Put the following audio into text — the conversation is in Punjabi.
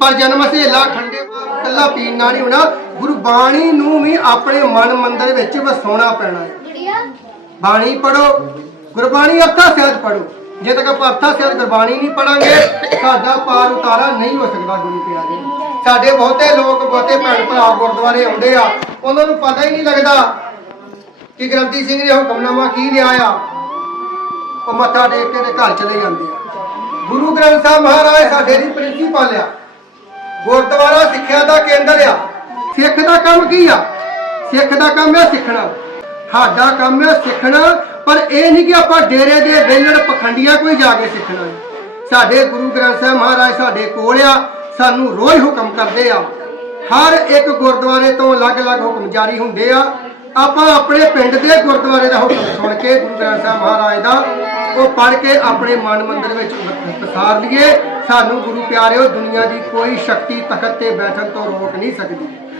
ਪਰ ਜਨਮ ਸਹੇਲਾ ਠੰਡੇ ਕੱਲਾ ਪੀਣ ਨਾਲ ਨਹੀਂ ਹੋਣਾ। ਗੁਰਬਾਣੀ ਨੂੰ ਵੀ ਆਪਣੇ ਮਨ ਮੰਦਰ ਵਿੱਚ ਵਸਾਉਣਾ ਪੈਣਾ ਹੈ। ਬਾਣੀ ਪੜੋ ਗੁਰਬਾਣੀ ਅਰਥਾ ਸਹਿਜ ਪੜੋ ਜੇ ਤੱਕ ਆਪਾਂ ਅਰਥਾ ਸਹਿਜ ਗੁਰਬਾਣੀ ਨਹੀਂ ਪੜਾਂਗੇ ਸਾਡਾ ਪਾਰ ਉਤਾਰਾ ਨਹੀਂ ਹੋ ਸਕਦਾ ਗੁਰੂ ਪਿਆਰੇ ਸਾਡੇ ਬਹੁਤੇ ਲੋਕ ਬਹੁਤੇ ਭੈਣ ਭਰਾ ਗੁਰਦੁਆਰੇ ਆਉਂਦੇ ਆ ਉਹਨਾਂ ਨੂੰ ਪਤਾ ਹੀ ਨਹੀਂ ਲੱਗਦਾ ਕਿ ਗ੍ਰੰਥੀ ਸਿੰਘ ਨੇ ਹੁਕਮਨਾਮਾ ਕੀ ਲਿਆ ਆ ਉਹ ਮੱਥਾ ਟੇਕ ਕੇ ਘਰ ਚਲੇ ਜਾਂਦੇ ਆ। ਗੁਰੂ ਗ੍ਰੰਥ ਸਾਹਿਬ ਮਹਾਰਾਜ ਸਾਡੇ ਦੀ ਪ੍ਰਿੰਸੀਪਲ ਆ। ਗੁਰਦੁਆਰਾ ਸਿੱਖਿਆ ਦਾ ਕੇਂਦਰ ਆ। ਸਿੱਖ ਦਾ ਕੰਮ ਕੀ ਆ? ਸਿੱਖ ਦਾ ਕੰਮ ਹੈ ਸਿੱਖਣਾ। ਸਾਡਾ ਕੰਮ ਹੈ ਸਿੱਖਣਾ, ਪਰ ਇਹ ਨਹੀਂ ਕਿ ਆਪਾਂ ਡੇਰੇ ਦੇ ਵੇਲੜ ਪਖੰਡੀਆਂ ਕੋਈ ਜਾ ਕੇ ਸਿੱਖਣਾ। ਸਾਡੇ ਗੁਰੂ ਗ੍ਰੰਥ ਸਾਹਿਬ ਮਹਾਰਾਜ ਸਾਡੇ ਕੋਲ ਆ, ਸਾਨੂੰ ਰੋਜ਼ ਹੁਕਮ ਕਰਦੇ ਆ। ਹਰ ਇੱਕ ਗੁਰਦੁਆਰੇ ਤੋਂ ਅਲੱਗ-ਅਲੱਗ ਹੁਕਮ ਜਾਰੀ ਹੁੰਦੇ ਆ। ਆਪਾਂ ਆਪਣੇ ਪਿੰਡ ਦੇ ਗੁਰਦੁਆਰੇ ਦਾ ਹੁਕਮ ਸੁਣ ਕੇ ਗੁਰੂ ਗ੍ਰੰਥ ਸਾਹਿਬ ਮਹਾਰਾਜ ਦਾ, ਉਹ ਪੜ੍ਹ ਕੇ ਆਪਣੇ ਮਨ ਮੰਦਰ ਵਿੱਚ ਪਸਾਰ ਲਈਏ। ਸਾਨੂੰ ਗੁਰੂ ਪਿਆਰਿਓ ਦੁਨੀਆ ਦੀ ਕੋਈ ਸ਼ਕਤੀ ਤਖਤ ਤੇ ਬੈਠਣ ਤੋਂ ਰੋਕ ਨਹੀਂ ਸਕਦੀ।